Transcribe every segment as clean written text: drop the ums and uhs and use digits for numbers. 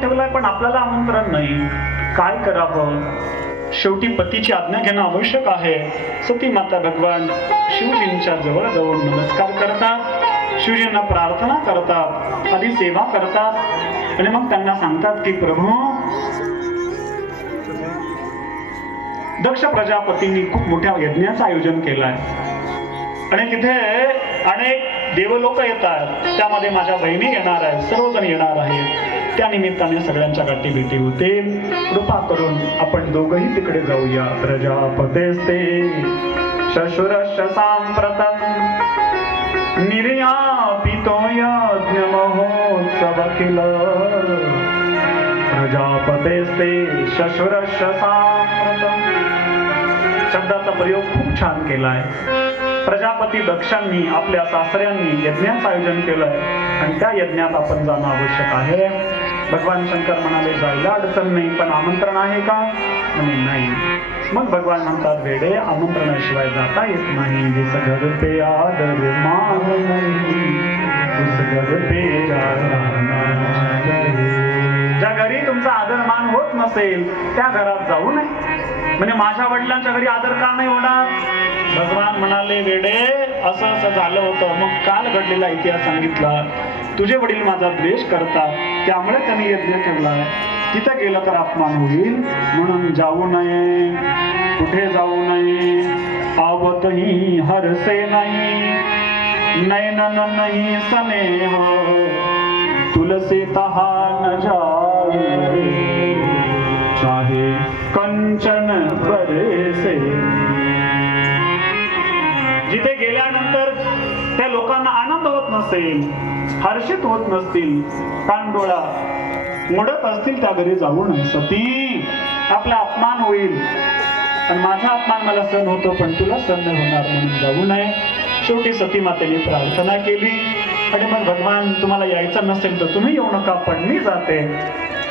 ठेवलाय पण आपल्याला आमंत्रण नाही. काय करावं? शेवटी पतीची आज्ञा घेणं आवश्यक आहे. सती माता भगवान शिवजींच्या जवळ जाऊन नमस्कार करतात, शिवजींना प्रार्थना करतात, आधी सेवा करतात आणि मग त्यांना सांगतात की प्रभू, दक्ष प्रजापतींनी खूप मोठ्या यज्ञाचं आयोजन केलंय आणि तिथे अनेक देवलोक येतात, त्यामध्ये माझ्या बहिणी येणार आहेत, सर्वजण येणार आहेत. त्या निमित्ताने सगळ्यांच्या गाठी भेटी होतील. कृपा करून आपण दोघंही तिकडे जाऊया. प्रजापतेस्ते शशुरश्च सांप्रतं निर्यापितो यज्ञ महोत्सव किल. प्रजापतेस्ते शशुरश्च सांप्रतं शब्दाचा प्रयोग खूप छान केलाय. प्रजापती दक्षांनी आपल्या सासऱ्यांनी यज्ञाचं आयोजन केलंय आणि त्या यज्ञात आपण जाणं आवश्यक आहे. भगवान शंकर म्हणाले जायला अडचण नाही, पण आमंत्रण आहे का? म्हणे नाही. मग भगवान म्हणतात वेडे, आमंत्रणाशिवाय जाता येत नाही. जिस घर पे आदर मान नहीं, उस घर पे जाना नहीं. ज्या घरी तुमचा आदर मान होत नसेल त्या घरात जाऊ नये. म्हणजे माझ्या वडिलांच्या घरी आदर का नाही होणार? भगवान म्हणाले वेडे, असं असं झालं होतं. मग काल घडलेला इतिहास सांगितला. तुझे वडील माझा द्वेष करतात, त्यामुळे त्यांनी यज्ञ ठेवलाय. तिथं गेलं तर अपमान होईल, म्हणून जाऊ नये. कुठे जाऊ नये? आवतही हरसे नाही, नैनन नाही स्नेह, तुलसी तहा न जाए, चाहे कंचन बरेसे. जिथे गेल्यानंतर त्या लोकांना आनंद होत नसेल, हर्षित होत नसतील, कानडोळा मोडत असतील, त्या घरी जाऊ नये. सती, आपला अपमान होईल आणि माझा अपमान मला सहन होतो, पण तुला सहन नाही होणार, म्हणून जाऊ नये. शेवटी सती मातेने प्रार्थना केली आणि मग भगवान, तुम्हाला यायचं नसेल तर तुम्ही येऊ नका, पण मी जाते.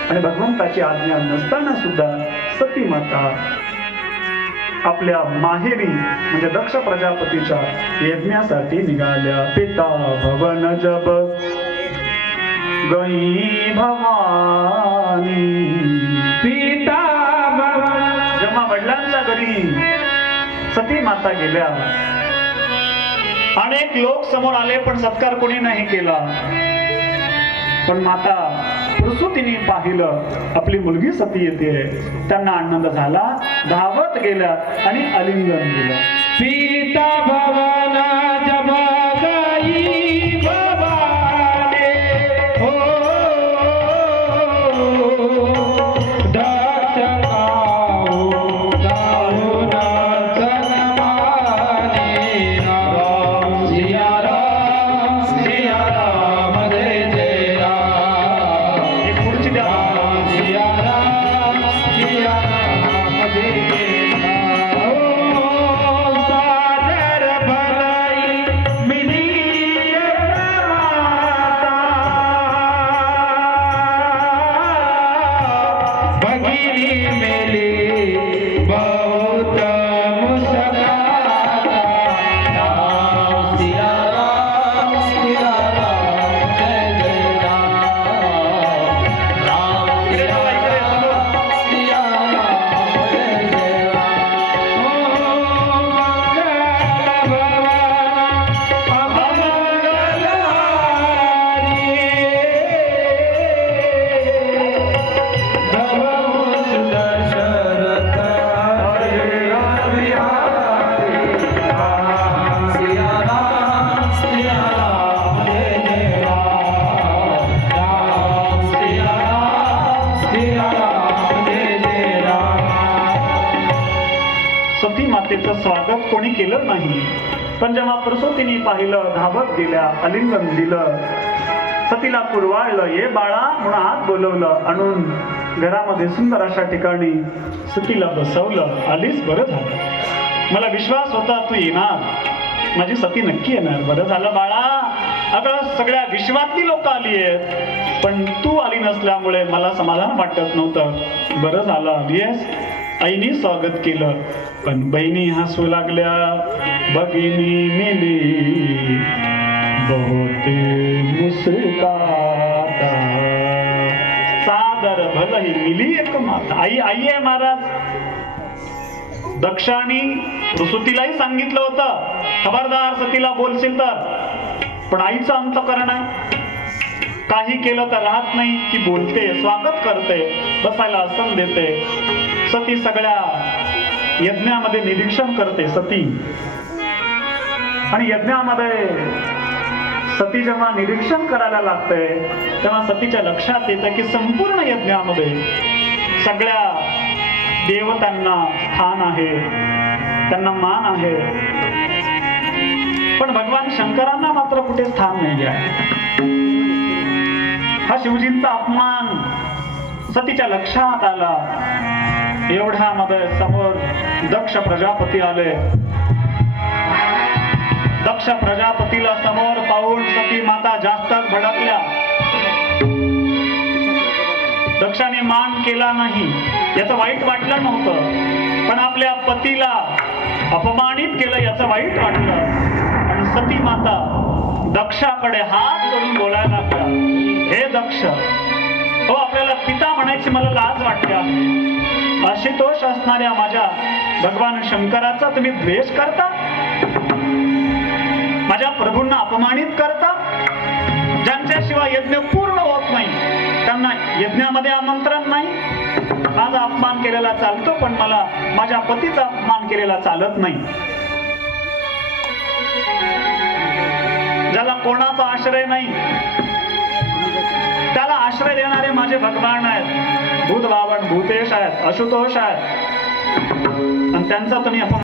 आणि भगवंताची आज्ञा नसताना सुद्धा सती माता आपल्या माहेरी म्हणजे दक्ष प्रजापतीच्या यज्ञासाठी निघाल्या. पिता भवन जब गई भवानी. पिता भवन, जेव्हा वडिलांच्या घरी सती माता गेल्या, अनेक लोक समोर आले पण सत्कार कोणी नाही केला. पण माता प्रसूतीने पाहिलं आपली मुलगी सती येते, त्यांना आनंद झाला, धावत गेल्या आणि आलिंगन दिलं. सीता भवन जब गई भवानी, हो दक्ष गाओ गाओ नाचन माने. राम सिया राम, सिया राम जय जय राम. एक पुढची द्या. राम सिया राम, सिया राम जय जय राम. सादर भलाई मिली माता, भगिनी मिली बहुत मुस्काता. राम सिया राम, सिया राम जय जय राम. राम सिया राम, सिया राम जय जय राम. मंगल भवन अमंगलहारी, दशरथ बिहारी. राम सिया राम, सिया राम जय जय राम. राम सिया राम, सिया राम जय जय राम. सती मातेचं स्वागत कोणी केलं नाही, पण जेव्हा प्रसूतीने पाहिलं, धावत गेल्या, आलिंगन दिलं, सतीला कुरवाळलं, ये बाळा म्हणून आत बोलवलं, आणून घरामध्ये सुंदर अशा ठिकाणी सतीला बसवलं. आलीच, बरं झालं, मला विश्वास होता तू येणार, माझी सती नक्की येणार. बरं झालं बाळा, अगं सगळ्या विश्वातली लोक आली आहेत, पण तू आली नसल्यामुळे मला समाधान वाटत नव्हतं. बरं झालं आलीयस. आईने स्वागत केलं, पण बहिणी हसू लागल्या. भगिनी मिली बहुत मुस्काता, साथ बिरादर भलही मिली एक माता. आई आई आहे महाराज. दक्षाने प्रसूतीलाही सांगितलं होतं, खबरदार सतीला बोलशील तर. पण आईचं अंतकरण आहे, काही केलं तर राहत नाही, की बोलते, स्वागत करते, बसायला आसन देते. सती सगळ्या यज्ञामध्ये निरीक्षण करते सती. आणि यज्ञामध्ये सती जेव्हा निरीक्षण करायला लागते तेव्हा सतीच्या लक्षात येतं की संपूर्ण यज्ञामध्ये सगळ्या देवतांना स्थान आहे, त्यांना मान आहे, पण भगवान शंकरांना मात्र कुठे स्थान नाही आहे. हा शिवजींचा अपमान सतीच्या लक्षात आला. एवढ्यामध्ये समोर दक्ष प्रजापती आले. दक्ष प्रजापतीला समोर पाहून सती माता जास्तच भडकल्या. दक्षाने मान केला नाही, याचं वाईट वाटलं नव्हतं, पण आपल्या पतीला अपमानित केलं याचं वाईट वाटलं. आणि सती माता दक्षाकडे हात करून बोलायला लागला, हे दक्ष, हो आपल्याला पिता म्हणायची मला लाज वाटते आहे. आशुतोष असणाऱ्या माझ्या भगवान शंकराचा तुम्ही द्वेष करता, माझ्या प्रभूंना अपमानित करता. ज्यांच्याशिवाय यज्ञ पूर्ण होत नाही त्यांना यज्ञामध्ये आमंत्रण नाही. माझा अपमान केलेला चालतो, पण मला माझ्या पतीचा अपमान केलेला चालत नाही. ज्याला कोणाचा आश्रय नाही त्याला आश्रय देणारे माझे भगवान आहेत, भूत भावन भूतेश आहेत, आशुतोष आहेत, आणि त्यांचा तुम्ही अपमान